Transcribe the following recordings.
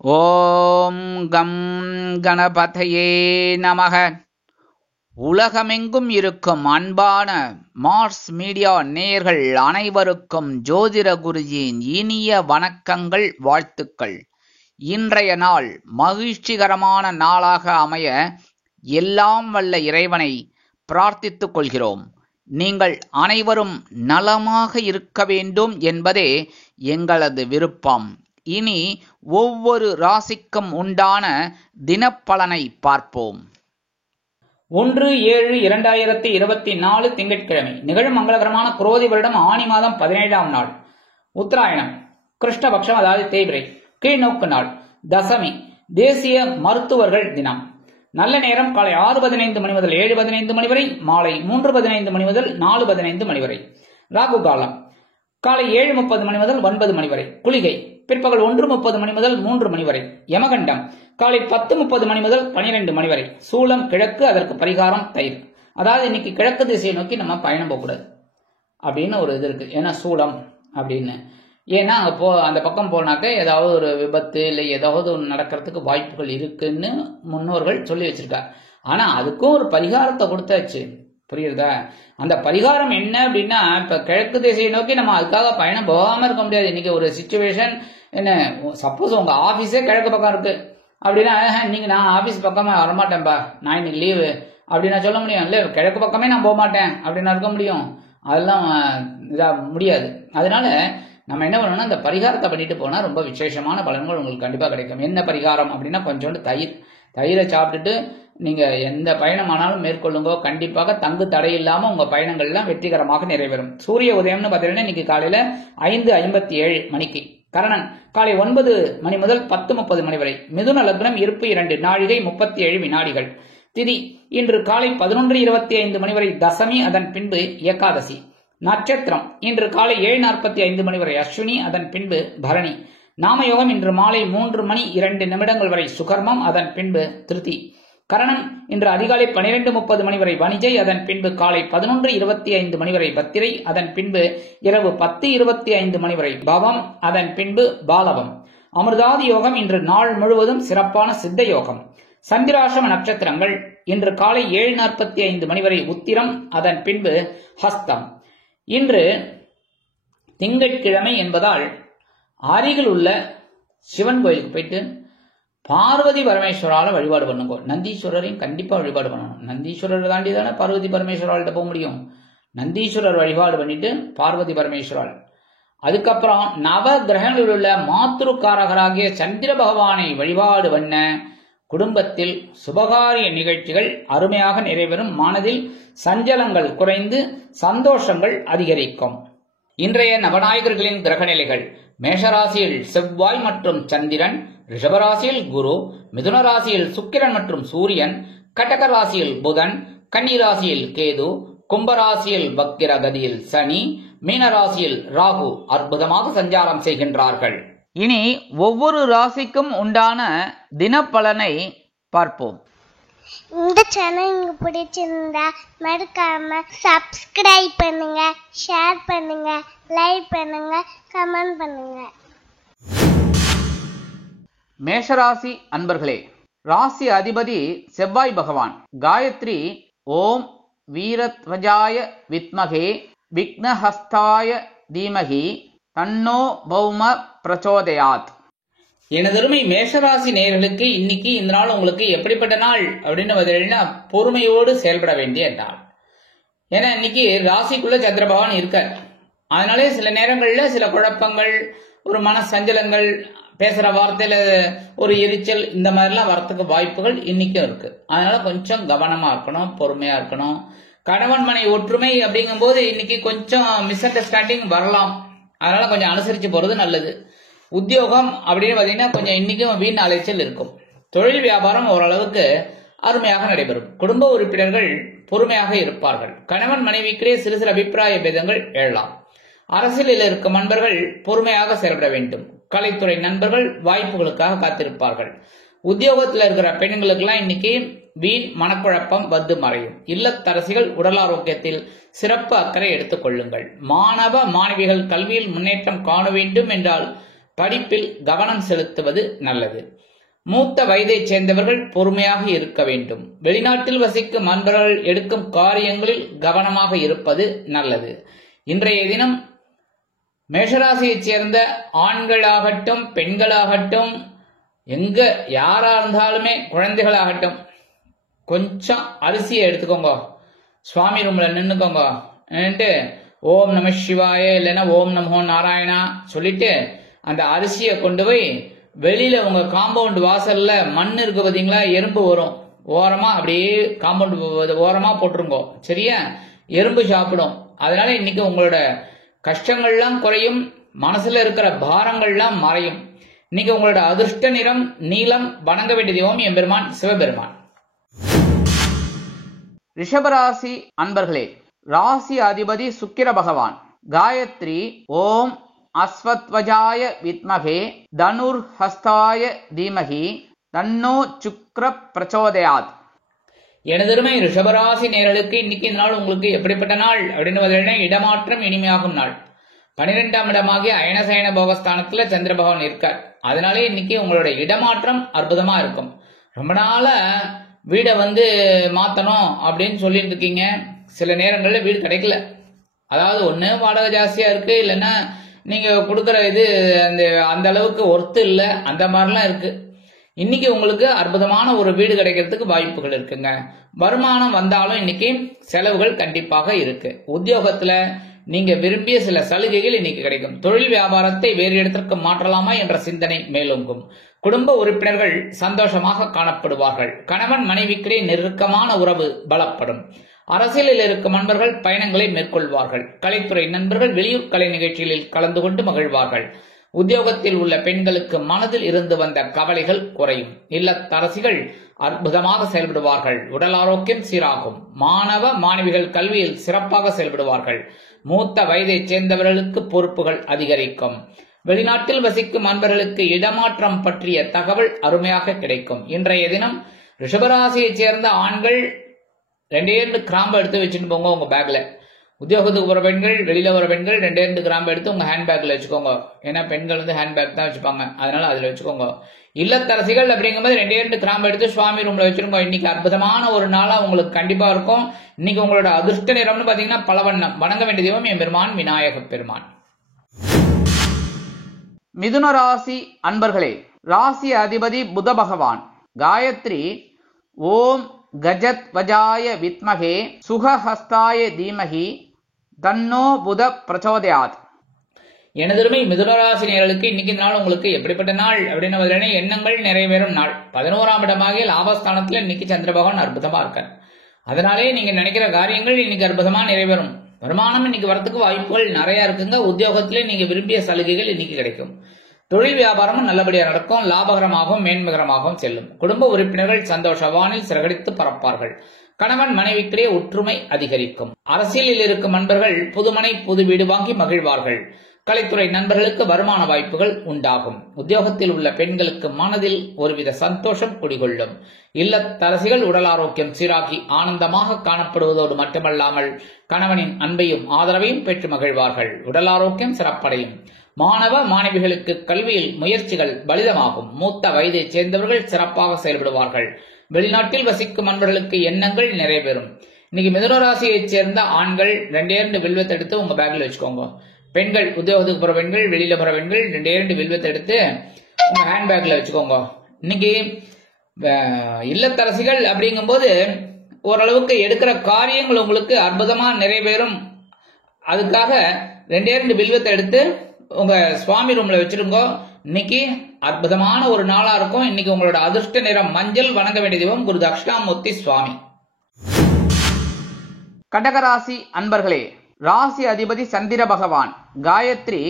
ஓம் come கணபதையே நமக. உலகமெங்கும் இருக்கும் அன்பான மார்ஸ் மீடியா நேயர்கள் அனைவருக்கும் ஜோதிட குருஜியின் இனிய வணக்கங்கள், வாழ்த்துக்கள். இன்றைய நாள் மகிழ்ச்சிகரமான நாளாக அமைய எல்லாம் வல்ல இறைவனை பிரார்த்தித்துக் கொள்கிறோம். நீங்கள் அனைவரும் நலமாக இருக்க வேண்டும் என்பதே எங்களது விருப்பம். இனி ஒவ்வொரு ராசிக்கும் உண்டான தினப்பலனை பார்ப்போம். 1/7/2024 திங்கட்கிழமை நிகழும் மங்களகரமான குரோதி வருடம் ஆனி மாதம் 17ஆம் நாள், உத்தராயணம், கிருஷ்ணபக்ஷம், அதாவது தேய்பிரை, கீழ்நோக்கு நாள், தசமி, தேசிய மருத்துவர்கள் தினம். நல்ல நேரம் காலை 6:15 மணி முதல் 7:15 மணி வரை, மாலை 3:15 மணி முதல் 4:15 மணி வரை. ராகு காலம் காலை 7:30 மணி முதல் 9 மணி வரை. குளிகை பிற்பகல் 1:30 மணி முதல் 3 மணி வரை. யமகண்டம் காலை 10:30 மணி முதல் 12 மணி வரை. சூலம் கிழக்கு, அதற்கு பரிகாரம் தயிர். அதாவது இன்னைக்கு கிழக்கு திசையை நோக்கி நம்ம பயணம் போகக்கூடாது அப்படின்னு ஒரு இது இருக்கு. ஏன்னா சூலம் அப்படின்னு, ஏன்னா அந்த பக்கம் போனாக்க ஏதாவது ஒரு விபத்து இல்லை ஏதாவது ஒன்று நடக்கிறதுக்கு வாய்ப்புகள் இருக்குன்னு முன்னோர்கள் சொல்லி வச்சிருக்காங்க. ஆனா அதுக்கும் ஒரு பரிகாரத்தை கொடுத்தாச்சு, புரியுறதா? அந்த பரிகாரம் என்ன அப்படின்னா, இப்ப கிழக்கு திசையை நோக்கி நம்ம அதுக்காக பயணம் போகாம இருக்க முடியாது. இன்னைக்கு ஒரு சிச்சுவேஷன் என்ன, சப்போஸ் உங்க ஆபீஸே கிழக்கு பக்கம் இருக்கு அப்படின்னா, நீங்க நான் ஆபீஸ் பக்கமே வரமாட்டேன்பா, நான் இன்னைக்கு லீவு அப்படின்னா சொல்ல முடியும்? இல்ல கிழக்கு பக்கமே நான் போக மாட்டேன் அப்படின்னா இருக்க முடியும்? அதெல்லாம் இதா முடியாது. அதனால நம்ம என்ன பண்ணணும்னா, இந்த பரிகாரத்தை பண்ணிட்டு போனா ரொம்ப விசேஷமான பலன்கள் உங்களுக்கு கண்டிப்பா கிடைக்கும். என்ன பரிகாரம் அப்படின்னா, கொஞ்சோண்டு தயிரை சாப்பிட்டுட்டு நீங்க எந்த பயணமானாலும் மேற்கொள்ளுங்க. கண்டிப்பாக தங்கு தடை இல்லாம உங்க பயணங்கள்லாம் வெற்றிகரமாக நிறைவேறும். சூரிய உதயம்னு பாத்தீங்கன்னா இன்னைக்கு காலையில 5:57 மணிக்கு. கரணன் காலை 9 மணி முதல் 10:30 மணி வரை. மிதுன லக்னம், இருப்பு 2 நாழிகை 37 வினாடிகள். திதி இன்று காலை 11:25 மணி வரை தசமி, அதன் பின்பு ஏகாதசி. நட்சத்திரம் இன்று காலை 7:45 மணி வரை அஸ்வினி, அதன் பின்பு பரணி. நாமயோகம் இன்று மாலை 3 மணி 2 வரை சுகர்மம், அதன் பின்பு திருதி. கரணம் இன்று அதிகாலை 12:30 மணி வரை வணிஜை, அதன் பின்பு காலை 11:25 மணி வரை பத்திரை, அதன் பின்பு இரவு 10:25 மணி வரை பவம், அதன் பின்பு பாலவம். அமிர்தாதி யோகம் இன்று நாள் முழுவதும் சிறப்பான சித்த யோகம். சந்திராசிரம நட்சத்திரங்கள் இன்று காலை 7:45 மணி வரை உத்திரம், அதன் பின்பு ஹஸ்தம். இன்று திங்கட்கிழமை என்பதால் அருகில் உள்ள சிவன் கோயிலுக்கு போயிட்டு பார்வதி பரமேஸ்வரால வழிபாடு பண்ணுங்க. நந்தீஸ்வரரையும் கண்டிப்பா வழிபாடு பண்ணணும். நந்தீஸ்வரர் தாண்டி தானே பார்வதி பரமேஸ்வரால்கிட்ட போக முடியும். நந்தீஸ்வரர் வழிபாடு பண்ணிட்டு பார்வதி பரமேஸ்வரால். அதுக்கப்புறம் நவ கிரகங்களில் உள்ள மாத்ருக்காரகராகிய சந்திர பகவானை வழிபாடு பண்ண குடும்பத்தில் சுபகாரிய நிகழ்ச்சிகள் அருமையாக நிறைவேறும். மனதில் சஞ்சலங்கள் குறைந்து சந்தோஷங்கள் அதிகரிக்கும். இன்றைய நவநாயகர்களின் கிரகநிலைகள்: மேஷராசியில் செவ்வாய் மற்றும் சந்திரன், ரிஷபராசியில் குரு, மிதுன ராசியில் சுக்கிரன் மற்றும் சூரியன், கடக ராசியில் புதன், கன்னி ராசியில் கேது, கும்பராசியில் வக்கிர கதியில் சனி, மீனராசியில் ராகு அற்புதமாக சஞ்சாரம் செய்கின்றார்கள். இனி ஒவ்வொரு ராசிக்கும் உண்டான தினப்பலனை பார்ப்போம். இந்த சேனல் உங்களுக்கு பிடிச்சிருந்தா மறக்காம சப்ஸ்கிரைப் பண்ணுங்க, ஷேர் பண்ணுங்க, லைக் பண்ணுங்க, கமெண்ட் பண்ணுங்க. மேஷராசி அன்பர்களே, ராசி அதிபதி செவ்வாய் பகவான். காயத்ரி ஓம் வீரத்வஜாய வித்மகே விக்னஹஸ்தாய தீமகி தன்னோ பௌம பிரச்சோதயாத். எனதருமை மேஷராசி நேயர்களுக்கு இன்னைக்கு இந்த நாள் உங்களுக்கு எப்படிப்பட்ட நாள் அப்படின்னு பார்த்தீங்கன்னா, பொறுமையோடு செயல்பட வேண்டிய நாள். ஏன்னா இன்னைக்கு ராசிக்குள்ள சந்திர பகவான் இருக்கார். அதனாலே சில நேரங்கள்ல சில குழப்பங்கள், ஒரு மன சஞ்சலங்கள், பேசுற வார்த்தையில ஒரு எரிச்சல், இந்த மாதிரிலாம் வரத்துக்கு வாய்ப்புகள் இன்னைக்கும் இருக்கு. அதனால கொஞ்சம் கவனமா இருக்கணும், பொறுமையா இருக்கணும். கணவன் மனை ஒற்றுமை அப்படிங்கும் போது இன்னைக்கு கொஞ்சம் மிஸ் அண்டர்ஸ்டாண்டிங் வரலாம். அதனால கொஞ்சம் அனுசரிச்சு போறது நல்லது. உத்தியோகம் அப்படின்னு பாத்தீங்கன்னா கொஞ்சம் இன்னைக்கும் வீண் அலைச்சல் இருக்கும். தொழில் வியாபாரம் ஓரளவுக்கு அருமையாக நடைபெறும். குடும்ப உறுப்பினர்கள் பொறுமையாக இருப்பார்கள். கணவன் மனைவிக்கிடையே சிறு சிறு அபிப்பிராய பேதங்கள் எழலாம். அரசியலில் இருக்கும் நண்பர்கள் பொறுமையாக செயல்பட வேண்டும். கலைத்துறை நண்பர்கள் வாய்ப்புகளுக்காக காத்திருப்பார்கள். உத்தியோகத்தில் இருக்கிற பெண்களுக்கெல்லாம் இன்னைக்கு வீண் மனக்குழப்பம் வந்து மறையும். இல்லத்தரசிகள் உடல் ஆரோக்கியத்தில் சிறப்பு அக்கறை எடுத்துக் கொள்ளுங்கள். மாணவ மாணவிகள் கல்வியில் முன்னேற்றம் காண வேண்டும் என்றால் படிப்பில் கவனம் செலுத்துவது நல்லது. மூத்த வயதைச் சேர்ந்தவர்கள் பொறுமையாக இருக்க வேண்டும். வெளிநாட்டில் வசிக்கும் நண்பர்கள் எடுக்கும் காரியங்களில் கவனமாக இருப்பது நல்லது. இன்றைய தினம் மேஷராசியைச் சேர்ந்த ஆண்களாகட்டும் பெண்களாகட்டும் எங்க யாரா இருந்தாலுமே குழந்தைகளாகட்டும் கொஞ்சம் அரிசியை எடுத்துக்கோங்க, சுவாமி ரூம்ல நின்னுக்கோங்க, நின்னுட்டு ஓம் நம சிவாய இல்லைன்னா ஓம் நமோ நாராயணா சொல்லிட்டு அந்த அரிசியை கொண்டு போய் வெளியில உங்க காம்பவுண்ட் வாசல்ல மண் இருக்கு பாத்தீங்களா, எறும்பு வரும், ஓரமா அப்படியே காம்பவுண்ட் ஓரமா போட்டுருங்கோ. சரியா? எறும்பு சாப்பிடும். அதனால இன்னைக்கு உங்களோட கஷ்டங்கள்லாம் குறையும், மனசுல இருக்கிற பாரங்கள்லாம் மறையும். இன்னைக்கு உங்களோட அதிர்ஷ்ட நிறம் நீலம். வணங்க வேண்டிய தெய்வம் எம்பெருமான் சிவபெருமான். ரிஷபராசி அன்பர்களே, ராசி அதிபதி சுக்கிர பகவான். காயத்ரி ஓம் அஸ்வத்வஜாய வித்மகே தனுர் ஹஸ்தாய தீமகி தன்னோ சுக்ர பிரச்சோதயாத். எனதருமை ரிஷபராசி நேயர்களுக்கு இன்னைக்கு இந்த நாள் உங்களுக்கு எப்படிப்பட்ட நாள் அப்படின்னு இடமாற்றம் இனிமையாகும் நாள். 12ஆம் இடமாகிய அயனசயன போகஸ்தானத்துல சந்திர பகவான் இருக்கார். அதனாலே இன்னைக்கு உங்களோட இடமாற்றம் அற்புதமா இருக்கும். ரொம்ப நாள வீடை மாத்தணும் அப்படின்னு சொல்லிட்டு இருக்கீங்க. சில நேரங்கள்ல வீடு கிடைக்கல. அதாவது ஒண்ணு வாடகை ஜாஸ்தியா இருக்கு, இல்லைன்னா நீங்க கொடுக்கற இது அந்த அளவுக்கு ஒர்த்து இல்லை, அந்த மாதிரிலாம் இருக்கு. இன்னைக்கு உங்களுக்கு அற்புதமான ஒரு வீடு கிடைக்கிறதுக்கு வாய்ப்புகள் இருக்குங்க. வருமானம் வந்தாலும் இன்னைக்கு செலவுகள் கண்டிப்பாக இருக்கு. உத்தியோகத்துல நீங்க விரும்பிய சில சலுகைகள் இன்னைக்கு கிடைக்கும். தொழில் வியாபாரத்தை வேறு இடத்திற்கு மாற்றலாமா என்ற சிந்தனை மேலோங்கும். குடும்ப உறுப்பினர்கள் சந்தோஷமாக காணப்படுவார்கள். கணவன் மனைவிக்கிடையே நெருக்கமான உறவு பலப்படும். அரசியலில் இருக்கும் நண்பர்கள் பயணங்களை மேற்கொள்வார்கள். கலைத்துறை நண்பர்கள் வெளியூர் கலை நிகழ்ச்சிகளில் கலந்து கொண்டு மகிழ்வார்கள். உத்தியோகத்தில் உள்ள பெண்களுக்கு மனதில் இருந்து வந்த கவலைகள் குறையும். இல்லத்தரசிகள் அற்புதமாக செயல்படுவார்கள். உடல் ஆரோக்கியம் சீராகும். மாணவ மாணவிகள் கல்வியில் சிறப்பாக செயல்படுவார்கள். மூத்த வயதைச் சேர்ந்தவர்களுக்கு பொறுப்புகள் அதிகரிக்கும். வெளிநாட்டில் வசிக்கும் நண்பர்களுக்கு இடமாற்றம் பற்றிய தகவல் அருமையாக கிடைக்கும். இன்றைய தினம் ரிஷபராசியைச் சேர்ந்த ஆண்கள் 2 கிராம்பு எடுத்து வச்சுட்டு போங்க உங்க பேக்ல. உத்தியோகத்துக்கு போற பெண்கள், வெளியில வர பெண்கள் 2 கிராம்பு எடுத்து உங்க ஹேண்ட்பேக்ல வச்சுக்கோங்க. ஏன்னா பெண்கள் ஹேண்ட்பேக் தான் வச்சுப்பாங்க, அதனால அதுல வச்சுக்கோங்க. இல்லத்தரசிகள் அப்படிங்கும்போது 2 கிராம்பு எடுத்து சுவாமி ரூம்ல வச்சிருக்கோம். இன்னைக்கு அற்புதமான ஒரு நாளா உங்களுக்கு கண்டிப்பா இருக்கும். இன்னைக்கு உங்களோட அதிர்ஷ்ட நிறம்னு பாத்தீங்கன்னா பலவண்ணம். வணங்க வேண்டிய தெய்வம் என் பெருமான் விநாயக பெருமான். மிதுன ராசி அன்பர்களே, ராசி அதிபதி புத பகவான். காயத்ரி ஓம் கஜத் வஜாய வித்மகே சுகஹஸ்தாய தீமகி தன்னோ புத பிரச்சோதயாத். எனதருமை மிதுனராசி நேயர்களுக்கு இன்னைக்கு நாள் உங்களுக்கு எப்படிப்பட்ட நாள் அப்படின்னு எண்ணங்கள் நிறைவேறும் நாள். 11ஆம் இடமாகிய லாபஸ்தானத்துல இன்னைக்கு சந்திர பகவான் அற்புதமா இருக்கார். அதனாலே நீங்க நினைக்கிற காரியங்கள் இன்னைக்கு அற்புதமா நிறைவேறும். வருமானம் இன்னைக்கு வரத்துக்கு வாய்ப்புகள் நிறைய இருக்குங்க. உத்தியோகத்திலே நீங்க விரும்பிய சலுகைகள் இன்னைக்கு கிடைக்கும். தொழில் வியாபாரமும் நல்லபடியா நடக்கும். லாபகரமாகவும் மேன்மகரமாகவும் செல்லும். குடும்ப உறுப்பினர்கள் சந்தோஷ வானில் சிறகடித்து பறப்பார்கள். கணவன் மனைவிக்கிடையே ஒற்றுமை அதிகரிக்கும். அரசியலில் இருக்கும் நண்பர்கள் புதுமனை புது வீடு வாங்கி மகிழ்வார்கள். கலைத்துறை நண்பர்களுக்கு வருமான வாய்ப்புகள் உண்டாகும். உத்தியோகத்தில் உள்ள பெண்களுக்கு மனதில் ஒருவித சந்தோஷம் குடிகொள்ளும். இல்லத்தரசிகள் உடல் ஆரோக்கியம் சீராகி ஆனந்தமாக காணப்படுவதோடு மட்டுமல்லாமல் கணவனின் அன்பையும் ஆதரவையும் பெற்று மகிழ்வார்கள். உடல் ஆரோக்கியம் சிறப்படையும். மாணவ மாணவிகளுக்கு கல்வியில் முயற்சிகள் பலிதமாகும். மூத்த வயதைச் சேர்ந்தவர்கள் சிறப்பாக செயல்படுவார்கள். வெளிநாட்டில் வசிக்கும் நண்பர்களுக்கு எண்ணங்கள் நிறைவேறும். இன்னைக்கு மிதுனராசியைச் சேர்ந்த ஆண்கள் 2 வில்வத்தை எடுத்து உங்க பேக்ல வச்சுக்கோங்க. பெண்கள், உத்தியோகத்துக்கு போற பெண்கள், வெளியில போற பெண்கள் 2 வில்வத்தை எடுத்து உங்க ஹேண்ட்பேக்ல வச்சுக்கோங்க. இன்னைக்கு இல்லத்தரசிகள் அப்படிங்கும்போது ஓரளவுக்கு எடுக்கிற காரியங்கள் உங்களுக்கு அற்புதமா நிறைவேறும். அதுக்காக 2 வில்வத்தை எடுத்து உங்க சுவாமி ரூம்ல வச்சிருங்க. இன்னைக்கு அற்புதமான ஒரு நாளா இருக்கும். இன்னைக்கு உங்களோட அதிர்ஷ்ட நிறம் மஞ்சள். வணங்க வேண்டிய தெய்வம் குரு தட்சிணாமூர்த்தி சுவாமி. கடகராசி அன்பர்களே, ராசி அதிபதி சந்திர பகவான். காயத்ரி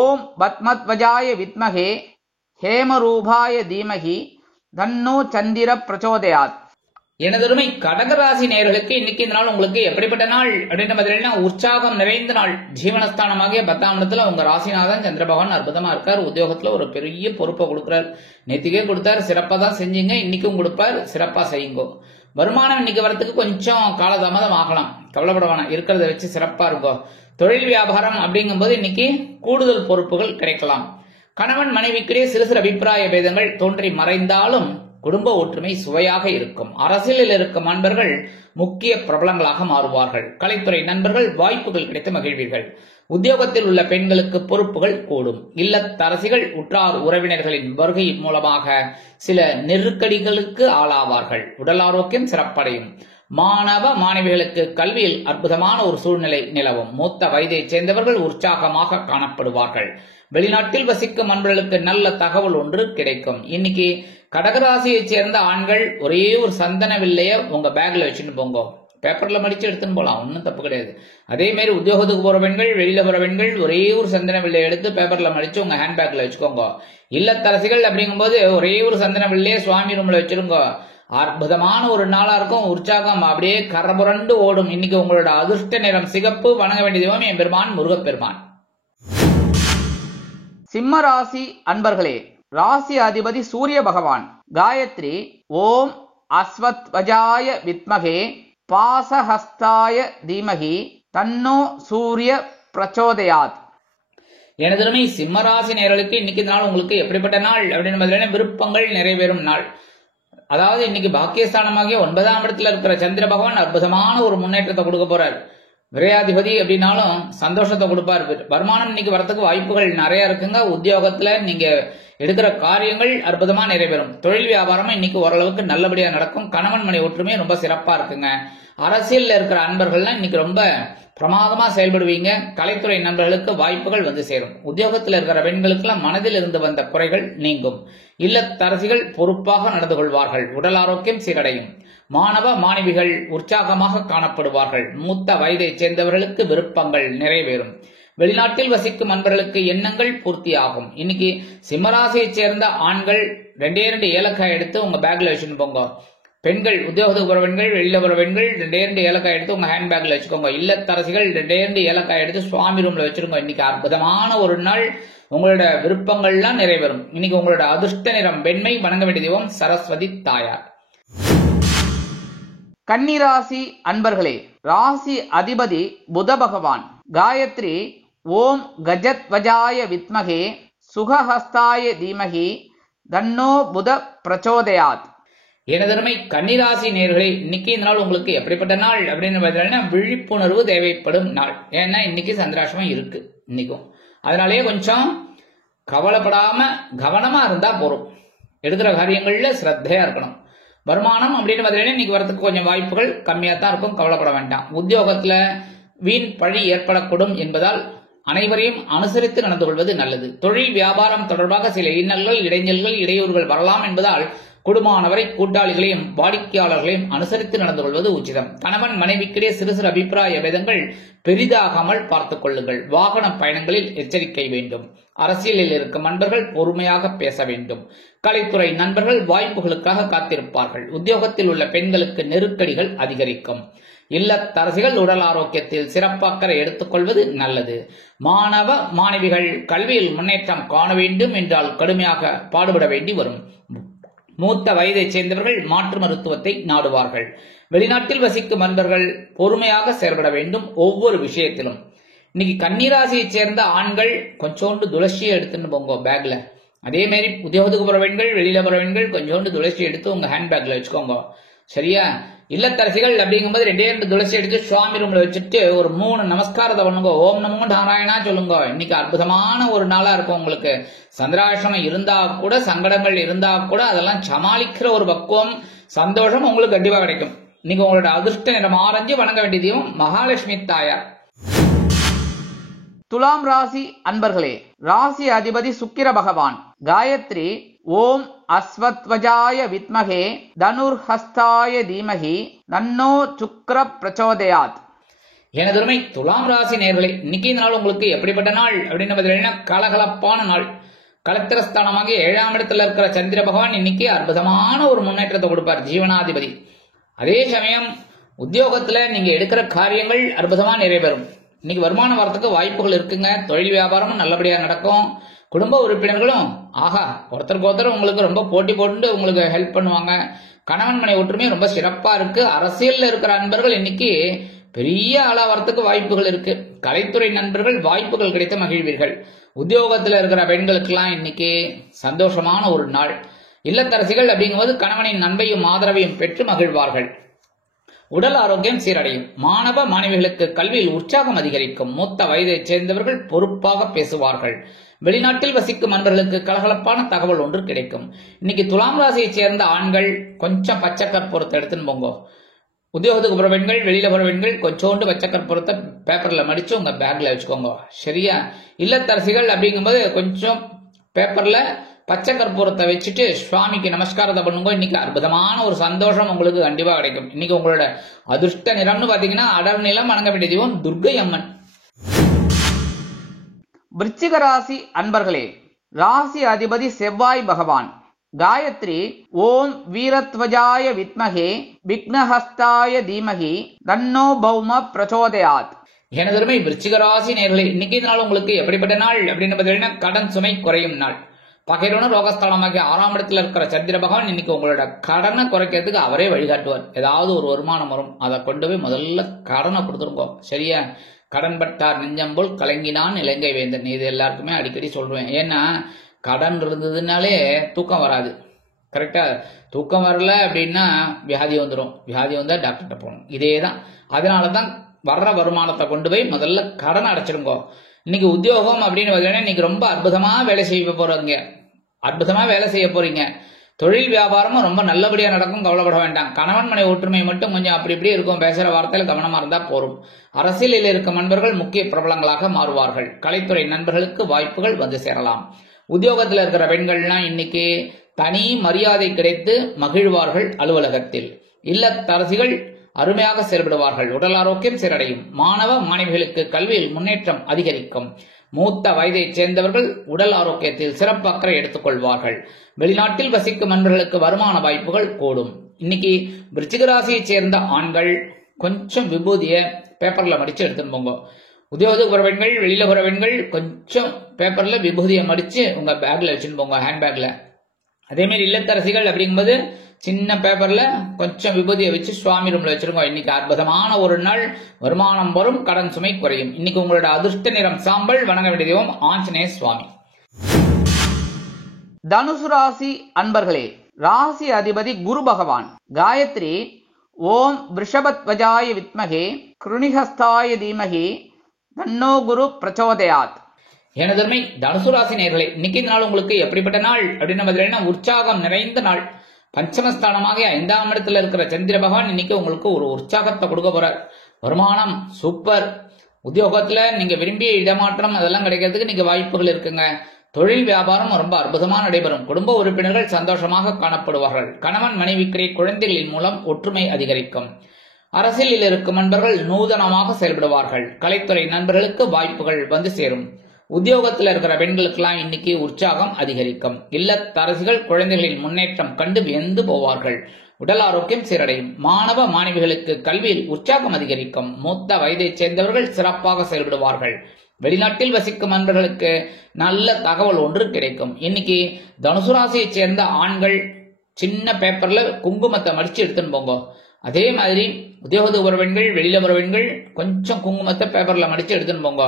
ஓம் பத்மத்வஜாய வித்மகே ஹேமரூபாய தீமகி தன்னோ சந்திர பிரச்சோதயாத். எனதருமை கடகராசி நேயர்களுக்கு இன்னைக்கு இந்த நாள் உங்களுக்கு எப்படிப்பட்ட நாள் அப்படின்னு உற்சாகம் நிறைந்த நாள். ஜீவனஸ்தானமாகிய 10ஆம் இடத்துல உங்க ராசிநாதன் சந்திர பகவான் அற்புதமா இருக்கார். உத்தியோகத்துல ஒரு பெரிய பொறுப்பை கொடுக்கிறார். நேத்திக்கே கொடுத்தாரு, சிறப்பா தான் செஞ்சீங்க. இன்னைக்கும் கொடுப்பார், சிறப்பா செய்யுங்க. வருமானம் இன்னைக்கு வரத்துக்கு கொஞ்சம் காலதாமதம் ஆகலாம், கவலைப்பட வேணாம். இருக்கிறத வச்சு சிறப்பா இருக்கும். தொழில் வியாபாரம் அப்படிங்கும்போது இன்னைக்கு கூடுதல் பொறுப்புகள் கிடைக்கலாம். கணவன் மனைவிக்கிடையே சிறு சிறு அபிப்பிராய பேதங்கள் தோன்றி மறைந்தாலும் குடும்ப ஒற்றுமை சுவையாக இருக்கும். அரசியலில் இருக்கும் நண்பர்கள் முக்கிய பிரபலங்களாக மாறுவார்கள். கலைத்துறை நண்பர்கள் வாய்ப்புகள் கிடைத்து மகிழ்வீர்கள். உத்தியோகத்தில் உள்ள பெண்களுக்கு பொறுப்புகள் கூடும். இல்லத்தரசிகள் உற்றார் உறவினர்களின் வருகை மூலமாக சில நெருக்கடிகளுக்கு ஆளாவார்கள். உடல் ஆரோக்கியம் சிறப்படையும். மாணவ மாணவிகளுக்கு கல்வியில் அற்புதமான ஒரு சூழ்நிலை நிலவும். மூத்த வயதைச் சேர்ந்தவர்கள் உற்சாகமாக காணப்படுவார்கள். வெளிநாட்டில் வசிக்கும் நண்பர்களுக்கு நல்ல தகவல் ஒன்று கிடைக்கும். இன்னைக்கு கடகராசியைச் சேர்ந்த ஆண்கள் ஒரே ஒரு சந்தன வில்லைய உங்க பேக்ல வச்சுட்டு போங்க. பேப்பர்ல மடிச்சு எடுத்துன்னு போலாம், ஒன்னும் தப்பு கிடையாது. அதே மாதிரி உத்தியோகத்துக்கு போற பெண்கள், வெளியில போற பெண்கள் ஒரே ஒரு சந்தன வில்லை எடுத்து பேப்பர்ல மடிச்சு உங்க ஹேண்ட்பேக்ல வச்சுக்கோங்க. இல்லத்தரசிகள் அப்படிங்கும்போது ஒரே ஒரு சந்தன வில்லையே சுவாமி ரூம்ல வச்சிருங்க. அற்புதமான ஒரு நாளா இருக்கும். உற்சாகம் அப்படியே கரபுரண்டு ஓடும். இன்னைக்கு உங்களோட அதிர்ஷ்ட நிறம் சிகப்பு. வணங்க வேண்டிய தெய்வம் எம்பெருமான் முருகப்பெருமான். சிம்ம ராசி அன்பர்களே, ராசி அதிபதி சூரிய பகவான். காயத்ரி ஓம் அஸ்வத்வஜாய வித்மகே பாசஹஸ்தாய தீமகி தன்னோ சூரிய பிரச்சோதயாத். எனதுமே சிம்மராசி நேயர்களுக்கு இன்னைக்கு நாள் உங்களுக்கு எப்படிப்பட்ட நாள் அப்படின்னு பார்த்தீங்கன்னா விருப்பங்கள் நிறைவேறும் நாள். அதாவது இன்னைக்கு பாக்கியஸ்தானமாகிய 9ஆம் இடத்துல இருக்கிற சந்திர பகவான் அற்புதமான ஒரு முன்னேற்றத்தை கொடுக்க போறார். விரையாதிபதி அப்படின்னாலும் சந்தோஷத்தை கொடுப்பார். வருமானம் இன்னைக்கு வரத்துக்கு வாய்ப்புகள் நிறைய இருக்குங்க. உத்தியோகத்துல நீங்க எடுக்கிற காரியங்கள் அற்புதமா நிறைவேறும். தொழில் வியாபாரமும் இன்னைக்கு ஓரளவுக்கு நல்லபடியா நடக்கும். கணவன் மனை ஒற்றுமை ரொம்ப சிறப்பா இருக்குங்க. அரசியல்ல இருக்கிற அன்பர்கள்லாம் இன்னைக்கு ரொம்ப பிரமாதமா செயல்படுவீங்க. கலைத்துறை நண்பர்களுக்கு வாய்ப்புகள் வந்து சேரும். உத்தியோகத்தில் இருக்கிற பெண்களுக்கெல்லாம் மனதில் இருந்து வந்த குறைகள் நீங்கும். இல்லத்தரசிகள் பொறுப்பாக நடந்து கொள்வார்கள். உடல் ஆரோக்கியம் சீரடையும். மாணவ மாணவிகள் உற்சாகமாக காணப்படுவார்கள். மூத்த வயதைச் சேர்ந்தவர்களுக்கு விருப்பங்கள் நிறைவேறும். வெளிநாட்டில் வசிக்கும் நண்பர்களுக்கு எண்ணங்கள் பூர்த்தியாகும். இன்னைக்கு சிம்மராசியைச் சேர்ந்த ஆண்கள் 2 ஏலக்காய் எடுத்து உங்க பேக்ல வச்சுன்னு போங்க. பெண்கள் உத்தியோகத்துக்கு போற பெண்கள், வெளியில போற பெண்கள் 2 ஏலக்காய் எடுத்து உங்க ஹேண்ட் பேக்ல வச்சுக்கோங்க. இல்லத்தரசிகள் 2 ஏலக்காய் எடுத்து சுவாமி ரூம்ல வச்சிருங்க. இன்னைக்கு அற்புதமான ஒரு நாள். உங்களோட விருப்பங்கள்லாம் நிறைவேறும். இன்னைக்கு உங்களோட அதிர்ஷ்ட நிறம் வெண்மை. வணங்க வேண்டிய தெய்வம் சரஸ்வதி தாயார். கன்னிராசி அன்பர்களே, ராசி அதிபதி புத பகவான். காயத்ரி ஓம் கஜத்வஜாய வித்மகே சுகஹஸ்தாய தீமகி தன்னோ புத பிரச்சோதயாத். எனதருமை கன்னிராசி நேயர்களே, இன்னைக்கு இந்த நாள் உங்களுக்கு எப்படிப்பட்ட நாள் அப்படின்னு பார்த்தீங்கன்னா விழிப்புணர்வு தேவைப்படும் நாள். ஏன்னா இன்னைக்கு சந்திராஷ்டமம் இருக்கு இன்னைக்கும். அதனாலேயே கொஞ்சம் கவலைப்படாம கவனமா இருந்தா போறோம். எடுக்கிற காரியங்கள்ல சிரத்தையா இருக்கணும். வருமானம் அப்படின்னு பார்த்தீங்கன்னா இன்னைக்கு வரதுக்கு கொஞ்சம் வாய்ப்புகள் கம்மியா தான் இருக்கும். கவலைப்பட வேண்டாம். உத்தியோகத்துல வீண் பழி ஏற்படக்கூடும் என்பதால் அனைவரையும் அனுசரித்து நடந்து கொள்வது நல்லது. தொழில் வியாபாரம் தொடர்பாக சில இன்னல்கள், இடைஞ்சல்கள், இடையூறுகள் வரலாம் என்பதால் குடும்பமானவரை, கூட்டாளிகளையும் வாடிக்கையாளர்களையும் அனுசரித்து நடந்து கொள்வது உச்சிதம். கணவன் மனைவிக்கிடையே சிறு சிறு அபிப்பிராய பேதங்கள் பெரிதாகாமல் பார்த்துக் கொள்ளுங்கள். வாகன பயணங்களில் எச்சரிக்கை வேண்டும். அரசியலில் இருக்கும் நண்பர்கள் பொறுமையாக பேச வேண்டும். கலைத்துறை நண்பர்கள் வாய்ப்புகளுக்காக காத்திருப்பார்கள். உத்தியோகத்தில் உள்ள பெண்களுக்கு நெருக்கடிகள் அதிகரிக்கும். இல்லத்தரசிகள் உடல் ஆரோக்கியத்தில் சிறப்பாக்கரை எடுத்துக்கொள்வது நல்லது. மாணவ மாணவிகள் கல்வியில் முன்னேற்றம் காண வேண்டும் என்றால் கடுமையாக பாடுபட வேண்டி வரும். மூத்த வயதைச் சேர்ந்தவர்கள் மாற்று மருத்துவத்தை நாடுவார்கள். வெளிநாட்டில் வசிக்கும் நண்பர்கள் பொறுமையாக செயல்பட வேண்டும் ஒவ்வொரு விஷயத்திலும். இன்னைக்கு கன்னிராசியைச் சேர்ந்த ஆண்கள் கொஞ்சோண்டு துளசியை எடுத்துன்னு போங்க பேக்ல. அதே மாதிரி உத்தியோகத்துக்கு போற பெண்கள், வெளியில போற பெண்கள் கொஞ்சோண்டு துளசி எடுத்து உங்க ஹேண்ட் பேக்ல வச்சுக்கோங்க. சரியா? இல்லத்தரசிகள் அப்படிங்கும்போது 2 துளசி எடுத்து சுவாமி ரூம்ல வச்சுட்டு ஒரு 3 நமஸ்காரத்தை பண்ணுங்க. ஓம் நமோ நாராயணா சொல்லுங்க. இன்னைக்கு அற்புதமான ஒரு நாளா இருக்கும் உங்களுக்கு. சந்திராஷ்டமம் இருந்தா கூட, சங்கடங்கள் இருந்தா கூட அதெல்லாம் சமாளிக்கிற ஒரு பக்குவம், சந்தோஷம் உங்களுக்கு கண்டிப்பா கிடைக்கும். இன்னைக்கு உங்களோட அதிர்ஷ்ட நிறம் ஆரஞ்சு. வணங்க வேண்டிய தெய்வம் மகாலட்சுமி தாயார். துலாம் ராசி அன்பர்களே, ராசி அதிபதி சுக்கிர பகவான். காயத்ரி ஓம் அஸ்வத்வஜாய வித்மகே தனுர்ஹஸ்தாய தீமகி தன்னோ சுக்ர பிரச்சோதயாத். எனதுமை துலாம் ராசி நேயர்களே, இன்னைக்கு இந்த நாள் உங்களுக்கு எப்படிப்பட்ட நாள் அப்படின்னு பார்த்தீங்கன்னா கலகலப்பான நாள். கலத்திரஸ்தானமாக 7ஆம் இடத்துல இருக்கிற சந்திர பகவான் இன்னைக்கு அற்புதமான ஒரு முன்னேற்றத்தை கொடுப்பார். ஜீவனாதிபதி. அதே சமயம் உத்தியோகத்துல நீங்க எடுக்கிற காரியங்கள் அற்புதமா நிறைவேறும். இன்னைக்கு வருமானம் வரத்துக்கு வாய்ப்புகள் இருக்குங்க. தொழில் வியாபாரமும் நல்லபடியா நடக்கும். குடும்ப உறுப்பினர்களும் ஒருத்தருக்கு ஒருத்தர் உங்களுக்கு ரொம்ப போட்டி போட்டு உங்களுக்கு ஹெல்ப் பண்ணுவாங்க. கணவன் மனை ஒற்றுமை ரொம்ப சிறப்பா இருக்கு. அரசியல்ல இருக்கிற அன்பர்கள் இன்னைக்கு பெரிய ஆளா வரத்துக்கு வாய்ப்புகள் இருக்கு. கலைத்துறை நண்பர்கள் வாய்ப்புகள் கிடைத்து மகிழ்வீர்கள். உத்தியோகத்தில் இருக்கிற பெண்களுக்கெல்லாம் இன்னைக்கு சந்தோஷமான ஒரு நாள். இல்லத்தரசிகள் அப்படிங்கும்போது கணவனின் அன்பையும் ஆதரவையும் பெற்று மகிழ்வார்கள். உடல் ஆரோக்கியம் சீரடையும். மாணவ மாணவிகளுக்கு கல்வியில் உற்சாகம் அதிகரிக்கும். மூத்த வயதைச் சேர்ந்தவர்கள் பொறுப்பாக பேசுவார்கள். வெளிநாட்டில் வசிக்கும் அன்பர்களுக்கு கலகலப்பான தகவல் ஒன்று கிடைக்கும். இன்னைக்கு துலாம் ராசியைச் சேர்ந்த ஆண்கள் கொஞ்சம் பச்சை கற்பூரத்தை எடுத்துன்னு போங்க. உத்தியோகத்துக்கு போற பெண்கள், வெளியில போற பெண்கள் கொஞ்சோண்டு பச்சை கற்பூரத்தை பேப்பர்ல மடிச்சு உங்க பேக்ல வச்சுக்கோங்க. சரியா? இல்லத்தரசிகள் அப்படிங்கும்போது கொஞ்சம் பேப்பர்ல பச்சை கற்பூரத்தை வச்சுட்டு சுவாமிக்கு நமஸ்காரத்தை பண்ணுங்க. இன்னைக்கு அற்புதமான ஒரு சந்தோஷம் உங்களுக்கு கண்டிப்பா கிடைக்கும். இன்னைக்கு உங்களோட அதிர்ஷ்ட நிறம்னு பாத்தீங்கன்னா அடர் நிலம். வணங்க வேண்டிய தெய்வம் துர்க்கை அம்மன். விருச்சிக ராசி அன்பர்களே, ராசி அதிபதி செவ்வாய் பகவான். காயத்ரி ஓம் வீரத்வஜாய வித்மகே விக்னஹஸ்தாய தீமகி தன்னோ பௌம பிரச்சோதயாத். எனதருமை விருச்சிக ராசி நேயர்களே, இன்னைக்கு நாள் உங்களுக்கு எப்படிப்பட்ட நாள் அப்படின்னு பார்த்தீங்கன்னா கடன் சுமை குறையும் நாள். பகைரோன ரோகஸ்தானமாகிய 6ஆம் இடத்துல இருக்கிற சந்திர பகவான் இன்னைக்கு உங்களோட கடனை குறைக்கிறதுக்கு அவரே வழிகாட்டுவார். ஏதாவது ஒரு வருமானம் வரும், அதை கொண்டு போய் முதல்ல கடனை கொடுத்துருக்கோம். சரியா? கடன் பட்டார் நெஞ்சம் போல் கலங்கினான் இலங்கை வேந்தன். இது எல்லாருக்குமே அடிக்கடி சொல்றேன். ஏன்னா கடன் இருந்ததுனாலே தூக்கம் வராது. கரெக்டா? தூக்கம் வரல அப்படின்னா வியாதி வந்துடும். வியாதி வந்தா டாக்டர்கிட்ட போகணும். இதே தான். அதனாலதான் வர்ற வருமானத்தை கொண்டு போய் முதல்ல கடனை அடைச்சிருங்கோ. இன்னைக்கு உத்தியோகம் அப்படின்னு பார்த்தீங்கன்னா இன்னைக்கு ரொம்ப அற்புதமா வேலை செய்ய போறீங்க. அற்புதமா வேலை செய்ய போறீங்க. தொழில் வியாபாரமும் ரொம்ப நல்லபடியா நடக்கும். கவலைப்பட வேண்டாம். கணவன் மனை ஒற்றுமை மட்டும் கொஞ்சம் அப்படி இப்படி இருக்கும். பேசுற வார்த்தையில கவனமா இருந்தா போரும். அரசியலில் இருக்கும் நண்பர்கள் முக்கிய பிரபலங்களாக மாறுவார்கள். கலைத்துறை நண்பர்களுக்கு வாய்ப்புகள் வந்து சேரலாம். உத்தியோகத்தில் இருக்கிற பெண்கள்லாம் இன்னைக்கு தனி மரியாதை கிடைத்து மகிழ்வார்கள். அலுவலகத்தில் இல்லத்தரசிகள் அருமையாக செயல்படுவார்கள். உடல் ஆரோக்கியம் சீரடையும். மாணவ மாணவிகளுக்கு கல்வியில் முன்னேற்றம் அதிகரிக்கும். மூத்த வயதைச் சேர்ந்தவர்கள் உடல் ஆரோக்கியத்தில் சிறப்பு அக்கறை எடுத்துக் கொள்வார்கள். வெளிநாட்டில் வசிக்கும் நண்பர்களுக்கு வருமான வாய்ப்புகள் கூடும். இன்னைக்கு விருச்சிக ராசியைச் சேர்ந்த ஆண்கள் கொஞ்சம் விபூதிய பேப்பர்ல மடிச்சு எடுத்துன்னு போங்க. உத்தியோகத்துக்கு போற பெண்கள், வெளியில போற பெண்கள் கொஞ்சம் பேப்பர்ல விபூதியை மடிச்சு உங்க பேக்ல வச்சுன்னு போங்க, ஹேண்ட் பேக்ல. அதே மாதிரி இல்லத்தரசிகள் அப்படிங்கும்போது சின்ன பேப்பர்ல கொஞ்சம் விபூதியை வச்சு சுவாமி ரூம்ல வச்சிருக்கோம். இன்னைக்கு அற்புதமான ஒரு நாள். வருமானம் வரும், கடன் சுமை குறையும். இன்னைக்கு உங்களோட அதிர்ஷ்ட நிறம் சாம்பல். வணங்க வேண்டிய தெய்வம் ஆஞ்சநேய சுவாமி. தனுசு ராசி அன்பர்களே, ராசி அதிபதி குரு பகவான். காயத்ரி ஓம் விருஷபத்வஜாய வித்மகே கிருணிஹஸ்தாய தீமகி தன்னோ குரு பிரச்சோதயாத். எனதர்மை தனுசு ராசி நேயர்களே, இன்னைக்கு நாள் உங்களுக்கு எப்படிப்பட்ட நாள் அப்படின்னு பார்த்தீங்கன்னா உற்சாகம் நிறைந்த நாள். பஞ்சமஸ்தானமாக 5ஆம் இடத்துல இருக்கிற சந்திர பகவான் இன்னைக்கு உங்களுக்கு ஒரு உற்சாகத்தை கொடுக்க போறார். வருமானம் சூப்பர். உத்தியோகத்துல நீங்க விரும்பிய இடமாற்றம் அதெல்லாம் கிடைக்கிறதுக்கு நீங்க வாய்ப்புகள் இருக்குங்க. தொழில் வியாபாரம் ரொம்ப அற்புதமா நடைபெறும். குடும்ப உறுப்பினர்கள் சந்தோஷமாக காணப்படுவார்கள். கணவன் மனைவிக்கிடையே குழந்தைகளின் மூலம் ஒற்றுமை அதிகரிக்கும். அரசியலில் இருக்கும் நண்பர்கள் நூதனமாக செயல்படுவார்கள். கலைத்துறை நண்பர்களுக்கு வாய்ப்புகள் வந்து சேரும். உத்தியோகத்தில் இருக்கிற பெண்களுக்கெல்லாம் இன்னைக்கு உற்சாகம் அதிகரிக்கும். இல்லத்தரசிகள் குழந்தைகளின் முன்னேற்றம் கண்டு வியந்து போவார்கள். உடல் ஆரோக்கியம் சீரடையும். மாணவ மாணவிகளுக்கு கல்வியில் உற்சாகம் அதிகரிக்கும். மூத்த வயதைச் சேர்ந்தவர்கள் சிறப்பாக செயல்படுவார்கள். வெளிநாட்டில் வசிக்கும் நண்பர்களுக்கு நல்ல தகவல் ஒன்று கிடைக்கும். இன்னைக்கு தனுசு ராசியைச் சேர்ந்த ஆண்கள் சின்ன பேப்பர்ல குங்குமத்தை மடிச்சு எடுத்துன்னு போங்க. அதே மாதிரி உத்தியோகத்துக்கு போற பெண்கள், வெளியில போற பெண்கள் கொஞ்சம் குங்குமத்தை பேப்பர்ல மடிச்சு எடுத்துன்னு போங்க.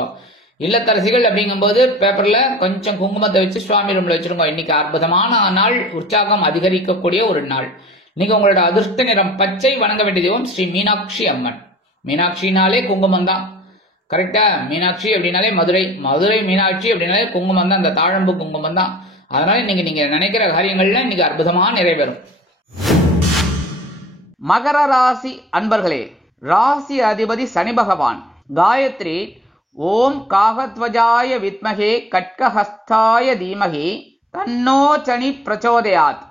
இல்லத்தரசிகள் அப்படிங்கும்போது பேப்பர்ல கொஞ்சம் குங்குமத்தை வச்சு சுவாமி ரூம்ல வச்சிருங்க. இன்னைக்கு அற்புதமான நாள். உற்சாகம் அதிகரிக்கக்கூடிய ஒரு நாள். இன்னைக்கு உங்களோட அதிர்ஷ்ட நிறம் பச்சை. வணங்க வேண்டிய தெய்வம் ஸ்ரீ மீனாட்சி அம்மன். மீனாட்சினாலே குங்குமம் தான். கரெக்டா? மீனாட்சி அப்படின்னாலே மதுரை, மதுரை மீனாட்சி அப்படின்னாலே குங்குமம் தான். அந்த தாழம்பு குங்குமம் தான். அதனால இன்னைக்கு நீங்க நினைக்கிற காரியங்கள்ல இன்னைக்கு அற்புதமா நிறைவேறும். மகர ராசி அன்பர்களே, ராசி அதிபதி சனி பகவான். காயத்ரி ஓம் காகத்வஜாய வித்மகே கட்கஹஸ்தாய தீமகி தன்னோ சனி பிரச்சோதயாத்.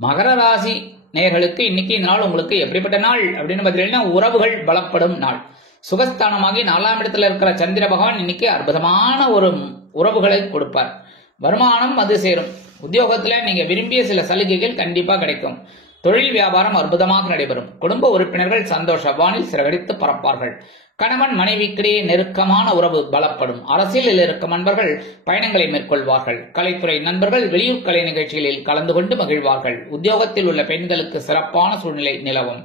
மகர ராசி நேயர்களுக்கு இன்னைக்கு இந்த நாள் உங்களுக்கு எப்படிப்பட்ட நாள் அப்படின்னு பார்த்தீங்கன்னா உறவுகள் பலப்படும் நாள். சுகஸ்தானமாகி 4ஆம் இடத்துல இருக்கிற சந்திர பகவான் இன்னைக்கு அற்புதமான ஒரு உறவுகளை கொடுப்பார். வருமானம் வந்து சேரும். உத்தியோகத்துல நீங்க விரும்பிய சில சலுகைகள் கண்டிப்பா கிடைக்கும். தொழில் வியாபாரம் அற்புதமாக நடைபெறும். குடும்ப உறுப்பினர்கள் சந்தோஷ வானில் சிறகடித்து பறப்பார்கள். கணவன் மனைவிக்கிடையே நெருக்கமான உறவு பலப்படும். அரசியலில் இருக்கும் நண்பர்கள் பயணங்களை மேற்கொள்வார்கள். கலைத்துறை நண்பர்கள் வெளியூர் கலை நிகழ்ச்சிகளில் கலந்து கொண்டு மகிழ்வார்கள். உத்தியோகத்தில் உள்ள பெண்களுக்கு சிறப்பான சூழ்நிலை நிலவும்.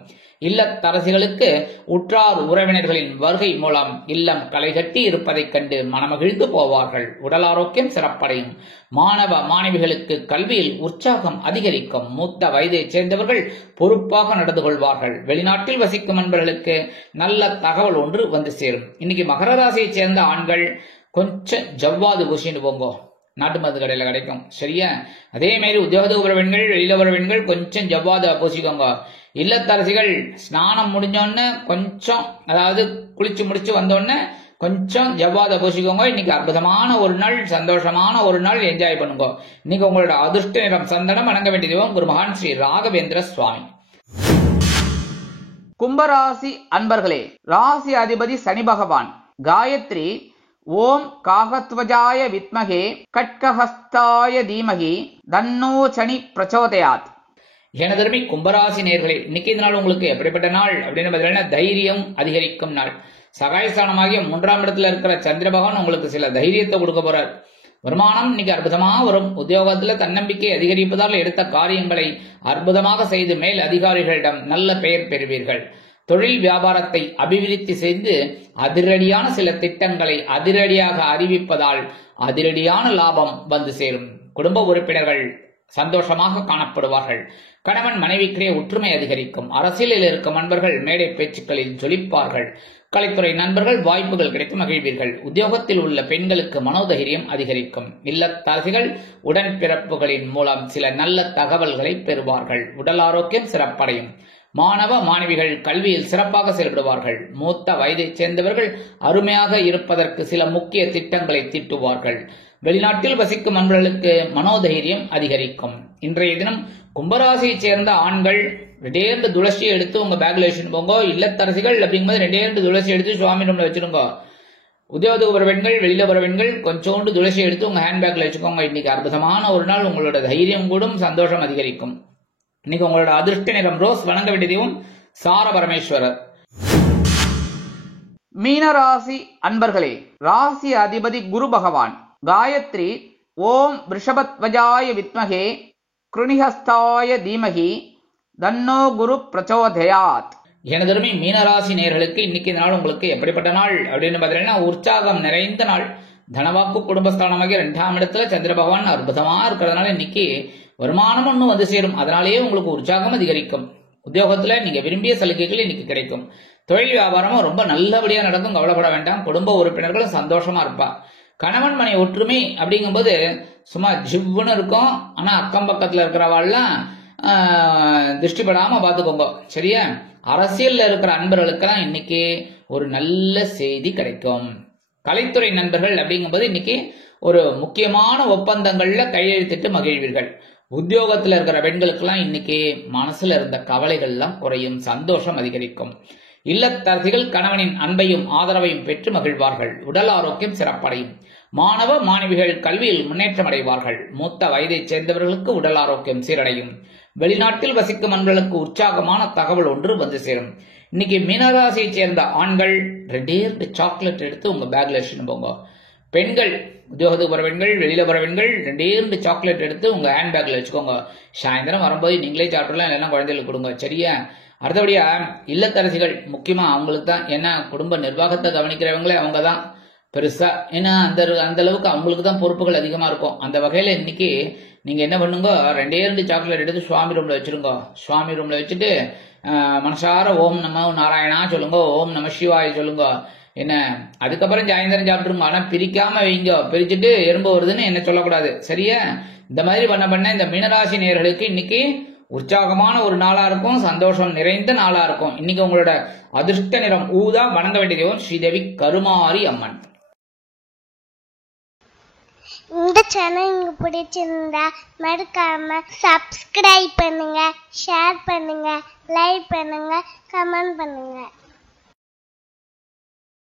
இல்லத்தரசிகளுக்கு உற்றார் உறவினர்களின் வருகை மூலம் இல்லம் களைகட்டி இருப்பதைக் கண்டு மனமகிழ்ந்து போவார்கள். உடல் ஆரோக்கியம் சிறப்படையும். மாணவ மாணவிகளுக்கு கல்வியில் உற்சாகம் அதிகரிக்கும். மூத்த வயதைச் சேர்ந்தவர்கள் பொறுப்பாக நடந்து கொள்வார்கள். வெளிநாட்டில் வசிக்கும் நண்பர்களுக்கு நல்ல தகவல் ஒன்று வந்து சேரும். இன்னைக்கு மகர ராசியைச் சேர்ந்த ஆண்கள் கொஞ்சம் ஜவ்வாது பூசின்னு போங்கோ, நாட்டு மருந்து கடையில கிடைக்கும். சரியா? அதே மாதிரி உத்தியோக உறவினர்கள் வெளியில உறவினர்கள் கொஞ்சம் ஜவ்வாது பூசிக்கோங்க. இல்லத்தரசிகள் ஸ்நானம் முடிஞ்சோன்னு கொஞ்சம், அதாவது குளிச்சு முடிச்சு வந்தோடனே கொஞ்சம் ஜவ்வாத பூசிக்கோங்க. இன்னைக்கு அற்புதமான ஒரு நாள், சந்தோஷமான ஒரு நாள், என்ஜாய் பண்ணுங்க. இன்னைக்கு உங்களோட அதிர்ஷ்ட நிறம் சந்தனம். வணங்க வேண்டிய தெய்வம் குரு மகான் ஸ்ரீ ராகவேந்திர சுவாமி. கும்பராசி அன்பர்களே, ராசி அதிபதி சனி பகவான். காயத்ரி ஓம் காகத்வஜாய வித்மகே கட்கஹஸ்தாய தீமகி தன்னோ சனி பிரச்சோதயாத். எனதருமை கும்பராசி நேயர்களே, இன்னைக்கு இந்த நாள் உங்களுக்கு எப்படிப்பட்ட நாள் அப்படின்னு பார்த்தீங்கன்னா தைரியம் அதிகரிக்கும் நாள். சகாயஸ்தானமாகிய 3ஆம் இடத்துல இருக்கிற சந்திர பகவான் உங்களுக்கு சில தைரியத்தை கொடுக்க போறார். வருமானம் இன்னைக்கு அற்புதமா வரும். உத்தியோகத்துல தன்னம்பிக்கை அதிகரிப்பதால் எடுத்த காரியங்களை அற்புதமாக செய்து மேல் அதிகாரிகளிடம் நல்ல பெயர் பெறுவீர்கள். தொழில் வியாபாரத்தை அபிவிருத்தி செய்து அதிரடியான சில திட்டங்களை அதிரடியாக அறிவிப்பதால் அதிரடியான லாபம் வந்து சேரும். குடும்ப உறுப்பினர்கள் சந்தோஷமாக காணப்படுவார்கள். கணவன் மனைவிக்கிடையே ஒற்றுமை அதிகரிக்கும். அரசியலில் இருக்கும் நண்பர்கள் மேடை பேச்சுக்களில் ஜொலிப்பார்கள். கலைத்துறை நண்பர்கள் வாய்ப்புகள் கிடைத்து மகிழ்வீர்கள். உத்தியோகத்தில் உள்ள பெண்களுக்கு மனோதைரியம் அதிகரிக்கும். இல்லத்தரசிகள் உடன்பிறப்புகளின் மூலம் சில நல்ல தகவல்களை பெறுவார்கள். உடல் ஆரோக்கியம் சிறப்படையும். மாணவ மாணவிகள் கல்வியில் சிறப்பாக செயல்படுவார்கள். மூத்த வயதைச் சேர்ந்தவர்கள் அருமையாக இருப்பதற்கு சில முக்கிய திட்டங்களை தீட்டுவார்கள். வெளிநாட்டில் வசிக்கும் நண்பர்களுக்கு மனோதைரியம் அதிகரிக்கும். இன்றைய தினம் கும்பராசியைச் சேர்ந்த ஆண்கள் 2 துளசி எடுத்து உங்க பேக்ல வச்சுட்டு போங்க. இல்லத்தரசிகள் அப்படிங்கும்போது 2 துளசி எடுத்து சுவாமி ரூம்ல வச்சிருங்க. உத்தியோக உறவினர்கள் வெளியில உறவினர்கள் கொஞ்சோண்டு துளசி எடுத்து உங்க ஹேண்ட்பேக்ல வச்சுக்கோங்க. இன்னைக்கு அற்புதமான ஒரு நாள். உங்களோட தைரியம் கூடும், சந்தோஷம் அதிகரிக்கும். இன்னைக்கு உங்களோட அதிர்ஷ்ட நிறம் ரோஸ். வணங்க வேண்டிய தெய்வம் சார பரமேஸ்வரர். மீனராசி அன்பர்களே, ராசி அதிபதி குரு பகவான். காயத்ரி ஓம் ரிஷபத்வஜாய வித்மகே கிருணிஹஸ்தாய தீமகி தன்னோ குரு பிரச்சோதயாத். எனதருமை மீனராசி நேயர்களுக்கு இன்னைக்கு நாள் உங்களுக்கு எப்படிப்பட்ட நாள் அப்படின்னு பார்த்தீங்கன்னா உற்சாகம் நிறைந்த நாள். தனவாக்கு குடும்பஸ்தானமாகிய 2ஆம் இடத்துல சந்திர பகவான் அற்புதமா இருக்கிறதுனால இன்னைக்கு வருமானம் ஒன்றும் வந்து சேரும். அதனாலேயே உங்களுக்கு உற்சாகம் அதிகரிக்கும். உத்தியோகத்துல நீங்க விரும்பிய சலுகைகள் இன்னைக்கு கிடைக்கும். தொழில் வியாபாரமும் ரொம்ப நல்லபடியா நடக்கும், கவலைப்பட வேண்டாம். குடும்ப உறுப்பினர்களும் சந்தோஷமா இருப்பா. கணவன் மனை ஒற்றுமை அப்படிங்கும்போது சும்மா ஜிவ்வுன்னு இருக்கும். ஆனா அக்கம் பக்கத்துல இருக்கிறவாள்லாம் திருஷ்டிப்படாம பாத்துக்கோங்க. சரியா? அரசியல்ல இருக்கிற அன்பர்களுக்கெல்லாம் இன்னைக்கு ஒரு நல்ல செய்தி கிடைக்கும். கலைத்துறை நண்பர்கள் அப்படிங்கும்போது இன்னைக்கு ஒரு முக்கியமான ஒப்பந்தங்கள்ல கையெழுத்திட்டு மகிழ்வீர்கள். உத்தியோகத்துல இருக்கிற பெண்களுக்கெல்லாம் இன்னைக்கு மனசுல இருந்த கவலைகள் எல்லாம் குறையும், சந்தோஷம் அதிகரிக்கும். இல்லத்தரசிகள் கணவனின் அன்பையும் ஆதரவையும் பெற்று மகிழ்வார்கள். உடல் ஆரோக்கியம் சிறப்படையும். மாணவ மாணவிகள் கல்வியில் முன்னேற்றம் அடைவார்கள். மூத்த வயதைச் சேர்ந்தவர்களுக்கு உடல் ஆரோக்கியம் சீரடையும். வெளிநாட்டில் வசிக்கும் நண்பர்களுக்கு உற்சாகமான தகவல் ஒன்று வந்து சேரும். இன்னைக்கு மீனராசியைச் சேர்ந்த ஆண்கள் 2 சாக்லேட் எடுத்து உங்க பேக்ல வச்சுட்டு போங்க. பெண்கள் உத்தியோக உறவினர்கள் வெளியில உறவினர்கள் 2 சாக்லேட் எடுத்து உங்க ஹேண்ட் பேக்ல வச்சுக்கோங்க. சாயந்தரம் வரும்போது நீங்களே சாப்பிடலாம், இல்லைன்னா குழந்தைகளுக்கு கொடுங்க. சரியா? அடுத்தபடியா இல்லத்தரசிகள் முக்கியமா அவங்களுக்கு தான், ஏன்னா குடும்ப நிர்வாகத்தை கவனிக்கிறவங்களே அவங்க தான் பெருசா. ஏன்னா அந்த அளவுக்கு அவங்களுக்கு தான் பொறுப்புகள் அதிகமா இருக்கும். அந்த வகையில இன்னைக்கு நீங்க என்ன பண்ணுங்க, 2 சாக்லேட் எடுத்து சுவாமி ரூம்ல வச்சிருங்க. சுவாமி ரூம்ல வச்சுட்டு மனசார ஓம் நம நாராயணா சொல்லுங்க, ஓம் நம சிவாய சொல்லுங்க. என்ன அதுக்கப்புறம் சாயந்தரம் சாப்பிட்டுருங்க. ஆனா பிரிக்காம வைங்க. பிரிச்சுட்டு எறும்பு வருதுன்னு என்ன சொல்லக்கூடாது. சரியா? இந்த மாதிரி பண்ண இந்த மீனராசி நேயர்களுக்கு இன்னைக்கு உற்சாகமான ஒரு நாளா இருக்கும், சந்தோஷம் நிறைந்த நாளா இருக்கும். இன்னைக்கு உங்களோட அதிர்ஷ்ட நிறம் ஊதா. வணங்க வேண்டிய தெய்வம் ஸ்ரீதேவி கருமாரி அம்மன். இந்த சேனல் உங்களுக்கு பிடிச்சிருந்தா மறக்காம சப்ஸ்கிரைப் பண்ணுங்க, ஷேர் பண்ணுங்க, லைக் பண்ணுங்க, கமெண்ட் பண்ணுங்க.